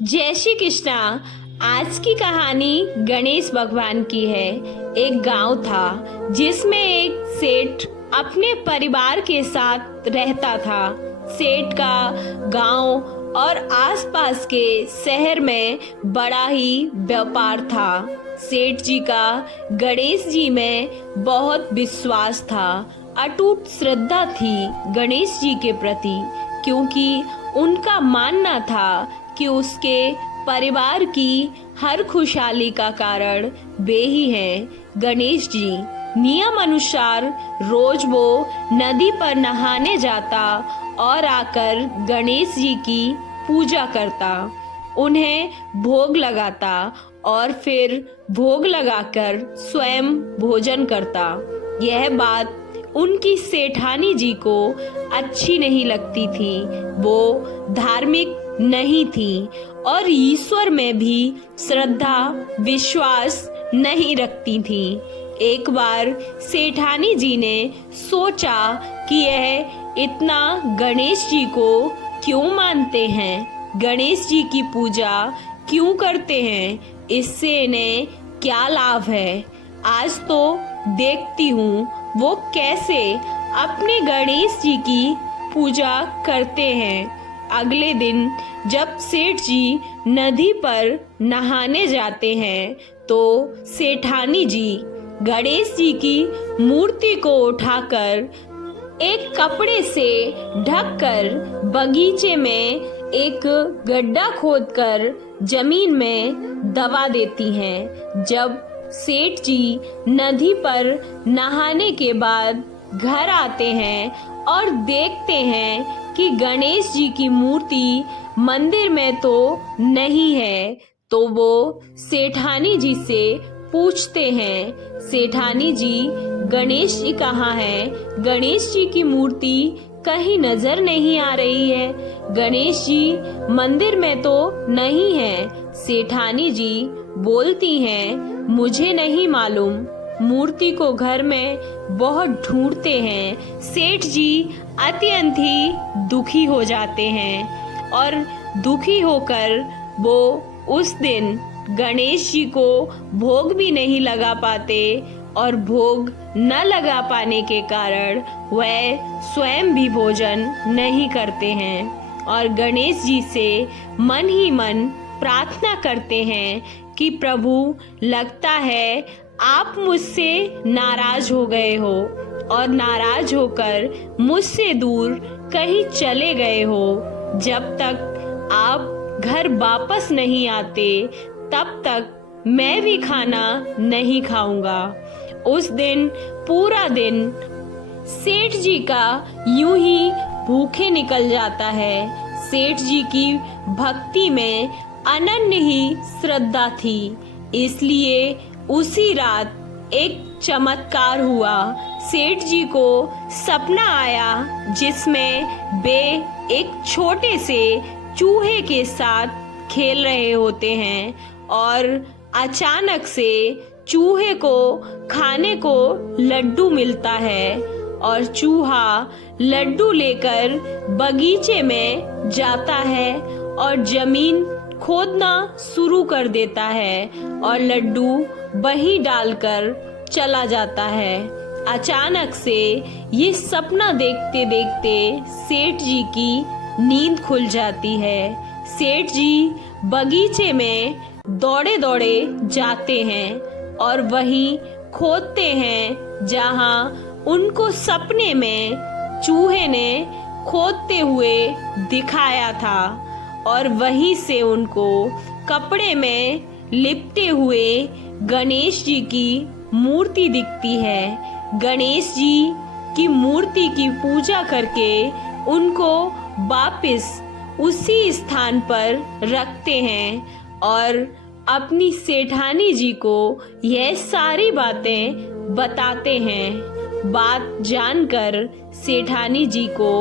जय श्री कृष्णा। आज की कहानी गणेश भगवान की है। एक गांव था जिसमें एक सेठ अपने परिवार के साथ रहता था। सेठ का गांव और आसपास के शहर में बड़ा ही व्यापार था। सेठ जी का गणेश जी में बहुत विश्वास था। अटूट श्रद्धा थी गणेश जी के प्रति, क्योंकि उनका मानना था कि उसके परिवार की हर खुशहाली का कारण वे ही हैं, गणेश जी। नियम अनुसार रोज वो नदी पर नहाने जाता और आकर गणेश जी की पूजा करता, उन्हें भोग लगाता और फिर भोग लगाकर स्वयं भोजन करता। यह बात उनकी सेठानी जी को अच्छी नहीं लगती थी। वो धार्मिक नहीं थी और ईश्वर में भी श्रद्धा विश्वास नहीं रखती थी। एक बार सेठानी जी ने सोचा कि यह इतना गणेश जी को क्यों मानते हैं, गणेश जी की पूजा क्यों करते हैं, इससे इन्हें क्या लाभ है। आज तो देखती हूँ वो कैसे अपने गणेश जी की पूजा करते हैं। अगले दिन जब सेठ जी नदी पर नहाने जाते हैं तो सेठानी जी गणेश जी की मूर्ति को उठाकर एक कपड़े से ढककर बगीचे में एक गड्ढा खोदकर जमीन में दबा देती हैं। जब सेठ जी नदी पर नहाने के बाद घर आते हैं और देखते हैं कि गणेश जी की मूर्ति मंदिर में तो नहीं है, तो वो सेठानी जी से पूछते हैं, सेठानी जी गणेश जी कहाँ हैं? गणेश जी की मूर्ति कहीं नजर नहीं आ रही है, गणेश जी मंदिर में तो नहीं है। सेठानी जी बोलती हैं, मुझे नहीं मालूम, मूर्ति को घर में बहुत ढूंढते हैं। सेठ जी अत्यंत ही दुखी हो जाते हैं और दुखी होकर वो उस दिन गणेश जी को भोग भी नहीं लगा पाते और भोग न लगा पाने के कारण वह स्वयं भी भोजन नहीं करते हैं और गणेश जी से मन ही मन प्रार्थना करते हैं कि प्रभु, लगता है आप मुझसे नाराज हो गए हो और नाराज होकर मुझसे दूर कहीं चले गए हो। जब तक आप घर वापस नहीं आते तब तक मैं भी खाना नहीं खाऊंगा। उस दिन पूरा दिन सेठ जी का यूं ही भूखे निकल जाता है। सेठ जी की भक्ति में अनन्य ही श्रद्धा थी, इसलिए उसी रात एक चमत्कार हुआ। सेठ जी को सपना आया जिसमें वे एक छोटे से चूहे के साथ खेल रहे होते हैं और अचानक से चूहे को खाने को लड्डू मिलता है और चूहा लड्डू लेकर बगीचे में जाता है और जमीन खोदना शुरू कर देता है और लड्डू वहीं डालकर चला जाता है। अचानक से ये सपना देखते देखते सेठ जी की नींद खुल जाती है। सेठ जी बगीचे में दौड़े दौड़े जाते हैं और वहीं खोदते हैं जहां उनको सपने में चूहे ने खोदते हुए दिखाया था और वहीं से उनको कपड़े में लिपटे हुए गणेश जी की मूर्ति दिखती है। गणेश जी की मूर्ति की पूजा करके उनको वापस उसी स्थान पर रखते हैं और अपनी सेठानी जी को यह सारी बातें बताते हैं। बात जानकर सेठानी जी को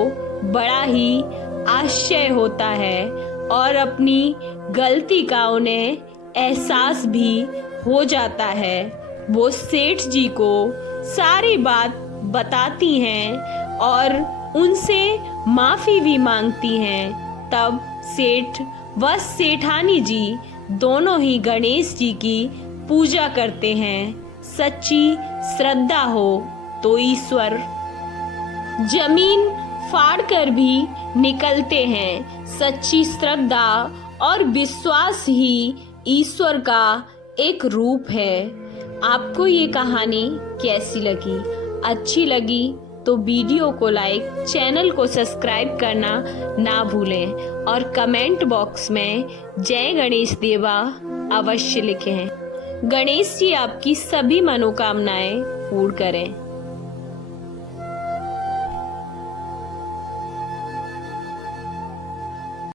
बड़ा ही आश्चर्य होता है और अपनी गलती का उन्हें एहसास भी हो जाता है। वो सेठ जी को सारी बात बताती हैं और उनसे माफी भी मांगती हैं। तब सेठ व सेठानी जी दोनों ही गणेश जी की पूजा करते हैं। सच्ची श्रद्धा हो तो ईश्वर जमीन फाड़कर भी निकलते हैं। सच्ची श्रद्धा और विश्वास ही ईश्वर का एक रूप है। आपको ये कहानी कैसी लगी? अच्छी लगी तो वीडियो को लाइक, चैनल को सब्सक्राइब करना ना भूलें और कमेंट बॉक्स में जय गणेश देवा अवश्य लिखें। गणेश जी आपकी सभी मनोकामनाएं पूर्ण करें।